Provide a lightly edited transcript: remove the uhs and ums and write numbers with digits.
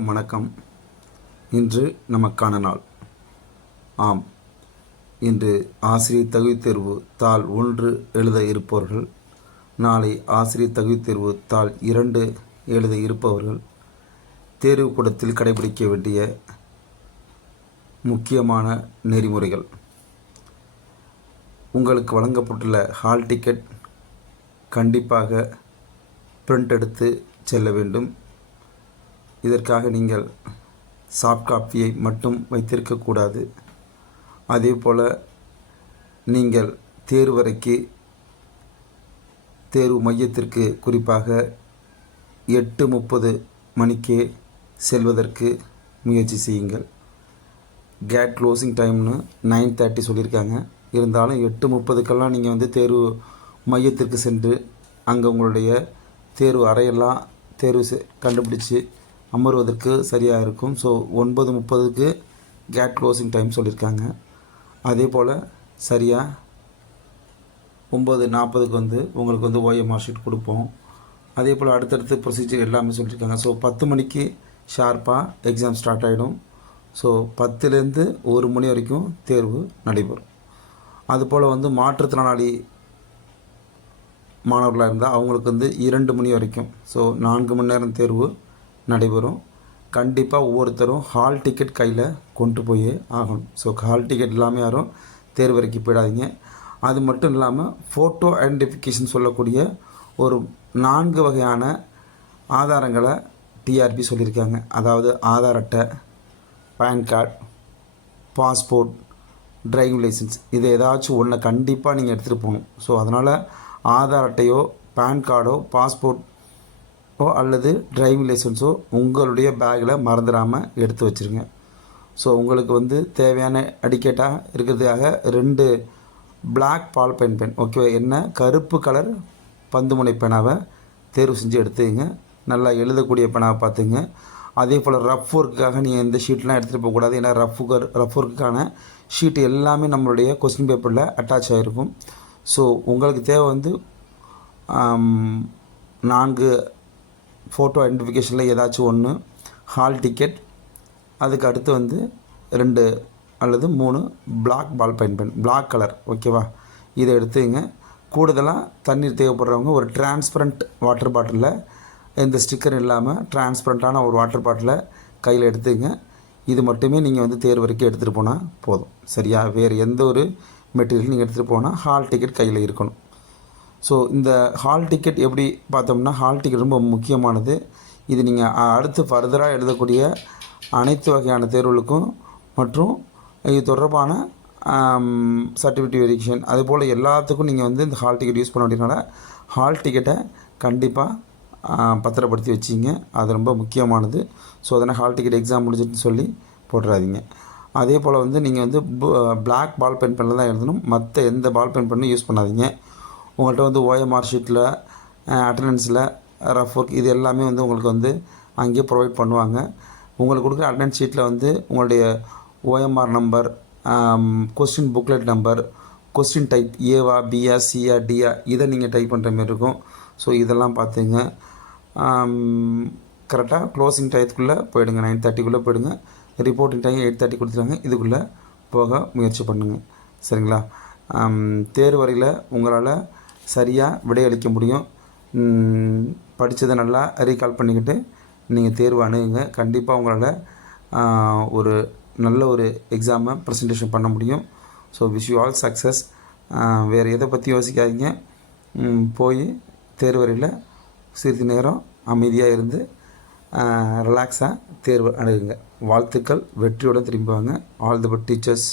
வணக்கம். இன்று நமக்கான நாள். ஆம், இன்று ஆசிரியர் தகுதித் தேர்வு தாள் 1 எழுத இருப்பவர்கள், நாளை ஆசிரியர் தகுதித் தேர்வு தாள் 2 எழுத இருப்பவர்கள் தேர்வு கூடத்தில் கடைபிடிக்க வேண்டிய முக்கியமான நெறிமுறைகள். உங்களுக்கு வழங்கப்பட்டுள்ள ஹால் டிக்கெட் கண்டிப்பாக பிரிண்ட் எடுத்து செல்ல வேண்டும். இதற்காக நீங்கள் சாஃப்ட் காப்பியை மட்டும் வைத்திருக்கக்கூடாது. அதேபோல் நீங்கள் தேர்வறைக்கு தேர்வு மையத்திற்கு குறிப்பாக 8:30 மணிக்கே செல்வதற்கு முயற்சி செய்யுங்கள். கேட் க்ளோசிங் டைம்னு 9:30 சொல்லியிருக்காங்க. இருந்தாலும் 8:30க்கெல்லாம் நீங்கள் தேர்வு மையத்திற்கு சென்று அங்கே உங்களுடைய தேர்வு அறையெல்லாம் தேர்வு கண்டுபிடிச்சி அமர்வதற்கு சரியாக இருக்கும். ஸோ 9:30க்கு கேட் க்ளோசிங் டைம் சொல்லியிருக்காங்க. அதே போல் சரியாக 9:40க்கு உங்களுக்கு ஓஎம்ஆர் ஷீட் கொடுப்போம். அதே போல் அடுத்தடுத்து ப்ரொசீஜர் எல்லாமே சொல்லியிருக்காங்க. ஸோ 10 மணிக்கு ஷார்ப்பாக எக்ஸாம் ஸ்டார்ட் ஆகிடும். ஸோ 10லேருந்து 1 மணி வரைக்கும் தேர்வு நடைபெறும். அதுபோல் மாற்றுத்திறனாளி மாணவர்களாக இருந்தால் அவங்களுக்கு 2 மணி வரைக்கும், ஸோ 4 மணி நேரம் தேர்வு நடைபெறும். கண்டிப்பாக ஒவ்வொருத்தரும் ஹால் டிக்கெட் கையில் கொண்டு போய் ஆகணும். ஸோ ஹால் டிக்கெட் இல்லாமல் யாரும் தேர்வறைக்கு போயிடாதீங்க. அது மட்டும் இல்லாமல் ஃபோட்டோ ஐடென்டிஃபிகேஷன் சொல்லக்கூடிய ஒரு 4 வகையான ஆதாரங்களை டிஆர்பி சொல்லியிருக்காங்க. அதாவது ஆதார் அட்டை, pan card, passport, driving licence, இதை ஏதாச்சும் ஒன்றை கண்டிப்பாக நீங்கள் எடுத்துகிட்டு போகணும். ஸோ அதனால் ஆதார் அட்டையோ, பேன் கார்டோ, பாஸ்போர்ட்டோ அல்லது டிரைவிங் லைசன்ஸோ உங்களுடைய பேக்கில் மறந்துடாமல் எடுத்து வச்சுருங்க. ஸோ உங்களுக்கு தேவையான அடிக்கேட்டாக இருக்கிறதுக்காக 2 பிளாக் பால் பென் ஓகே, என்ன கருப்பு கலர் பந்துமுனை பேனாவை தேர்வு செஞ்சு எடுத்துங்க. நல்லா எழுதக்கூடிய பேனாவை பார்த்துங்க. அதே போல் ரஃப் ஒர்க்குக்காக நீங்கள் எந்த ஷீட்லாம் எடுத்துகிட்டு போகக்கூடாது. ஏன்னா ரஃப் ஒர்க்குக்கான ஷீட்டு எல்லாமே நம்மளுடைய கொஸ்டின் பேப்பரில் அட்டாச் ஆகிருக்கும். ஸோ உங்களுக்கு தேவை 4 ஃபோட்டோ ஐடென்டிஃபிகேஷனில் ஏதாச்சும் ஒன்று, ஹால் டிக்கெட், அதுக்கு அடுத்து 2 அல்லது 3 black ball pen black colour, ஓகேவா, இதை எடுத்துங்க. கூடுதலாக தண்ணீர் தேவைப்படுறவங்க ஒரு டிரான்ஸ்பரண்ட் வாட்டர் பாட்டிலில் எந்த ஸ்டிக்கர் இல்லாமல் டிரான்ஸ்பரண்ட்டான ஒரு வாட்டர் பாட்டிலை கையில் எடுத்துங்க. இது மட்டுமே நீங்கள் தேர்வறைக்கு எடுத்துகிட்டு போனால் போதும். சரியா? வேறு எந்த ஒரு மெட்டீரியல் நீங்கள் எடுத்துகிட்டு போனால் ஹால் டிக்கெட் கையில் இருக்கணும். ஸோ இந்த ஹால் டிக்கெட் எப்படி பார்த்தோம்னா, ஹால் டிக்கெட் ரொம்ப முக்கியமானது. இது நீங்கள் அடுத்து ஃபர்தராக எழுதக்கூடிய அனைத்து வகையான தேர்வுகளுக்கும் மற்றும் இது தொடர்பான சர்டிஃபிகேட் வெரிஃபிகேஷன் அதுபோல் எல்லாத்துக்கும் நீங்கள் இந்த ஹால் டிக்கெட் யூஸ் பண்ண வேண்டியதுனால ஹால் டிக்கெட்டை கண்டிப்பாக பத்திரப்படுத்தி வச்சிங்க. அது ரொம்ப முக்கியமானது. ஸோ அதனால் ஹால் டிக்கெட் எக்ஸாம் முடிஞ்சிட்டுன்னு சொல்லி போட்டுறாதீங்க. அதே போல் நீங்கள் பிளாக் பால் பெனில் தான் எழுதணும். மற்ற எந்த பால் பென்னும் யூஸ் பண்ணாதீங்க. உங்கள்கிட்ட ஓஎம்ஆர் ஷீட்டில், அட்டண்டன்ஸில், ரஃப் ஒர்க் இது எல்லாமே உங்களுக்கு அங்கேயே ப்ரொவைட் பண்ணுவாங்க. உங்களுக்கு கொடுக்குற அட்டண்டன்ஸ் ஷீட்டில் உங்களுடைய OMR number, question booklet number, question type ஏவா, பிஆ, சிஆ, டிஆ, இதை நீங்கள் டைப் பண்ணுற மாதிரி இருக்கும். ஸோ இதெல்லாம் பார்த்துங்க. கரெக்டாக க்ளோசிங் டயத்துக்குள்ளே போயிடுங்க. 9:30க்குள்ளே போயிடுங்க. ரிப்போர்ட்டிங் டைம் 8:30 கொடுத்துருவாங்க. இதுக்குள்ளே போக முயற்சி பண்ணுங்கள். சரிங்களா? தேர்வறையில் உங்களால் சரியாக விடையளிக்க முடியும். படித்ததை நல்லா ரீகால் பண்ணிக்கிட்டு நீங்கள் தேர்வு அணுகுங்க. கண்டிப்பாக உங்களால் ஒரு நல்ல ஒரு எக்ஸாமை ப்ரெசன்டேஷன் பண்ண முடியும். So wish you all success. வேறு எதை பற்றி யோசிக்காதீங்க. போய் தேர்வறையில் சிறிது நேரம் அமைதியாக இருந்து ரிலாக்ஸாக தேர்வு அணுகுங்க. வாழ்த்துக்கள். வெற்றியோடு திரும்புவாங்க. All the best teachers.